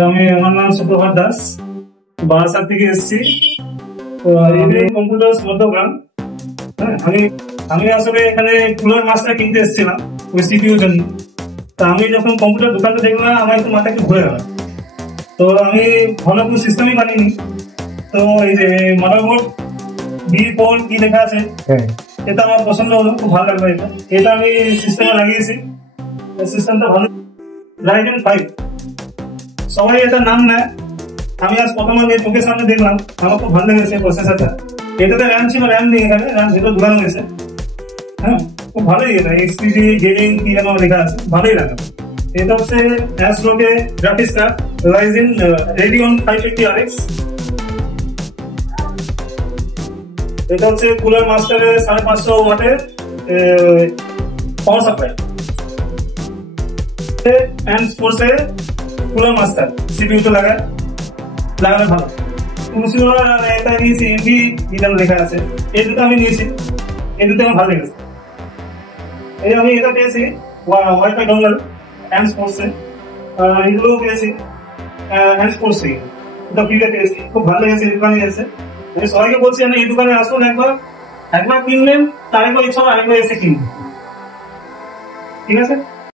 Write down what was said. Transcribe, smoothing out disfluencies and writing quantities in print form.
আমি আমার নাম সুপ্রভাত দাস, বারাসাত থেকে এসেছি। তো কম্পিউটার মধ্যগ্রাম। হ্যাঁ, আমি আসলে এখানে কুলার মাস্টার কিনতে এসেছিলাম ওই সিপিইউর জন্য। তা আমি যখন কম্পিউটার দোকানটা দেখলাম আমার একটু মাথা একটু ঘুরে গেল। তো আমি ভালো কোনো সিস্টেমই বানিনি। তো এই যে মাদারবোর্ড B4 কি লেখা আছে, এটা আমার পছন্দ হলো, খুব ভালো লাগলো। এটা আমি সিস্টেমে লাগিয়েছি, সিস্টেমটা ভালো, রাইজেন 5। সবাই এটা নাম নেয়, আমি আজ প্রথম চোখের সামনে দেখলাম, আমার খুব ভালো লেগেছে প্রসেসরটা। এটাতে র্যাম ছিল, র্যাম নেই, এখানে র্যাম ভিতরে ঢুকানো হয়েছে। হ্যাঁ, খুব ভালোই। এটা এক্সপিডি গেমিং কি যেন লেখা আছে, ভালোই লাগে। এটা হচ্ছে অ্যাস্ট্রোকে graphics card, Ryzen Radeon 550 RX। এটা হচ্ছে কুলার মাস্টারের 550 ওয়াটের পাওয়ার সাপ্লাই। এন্ড ফোর্সে কুলার মাস্টার সিপিইউতে লাগালে ভালো। এটা নিয়েছি এমভি যেন লেখা আছে, এই দুটো আমি নিয়েছি, এই দুটো আমার ভালো লেগেছে। এই আমি এটা পেয়েছি ওয়াইফাই ডোঙ্গল হ্যান্ড ফোর্সে, এগুলো পেয়েছি হ্যান্ড ফোর্সে, এটা ফ্রিতে পেয়েছি, খুব ভালো লেগেছে। এই দোকানে গেছে, আমি সবাইকে বলছি না এই দোকানে আসুন, একবার কিনলেন, তারপর ইচ্ছা আরেকবার এসে কিনবেন। ঠিক আছে।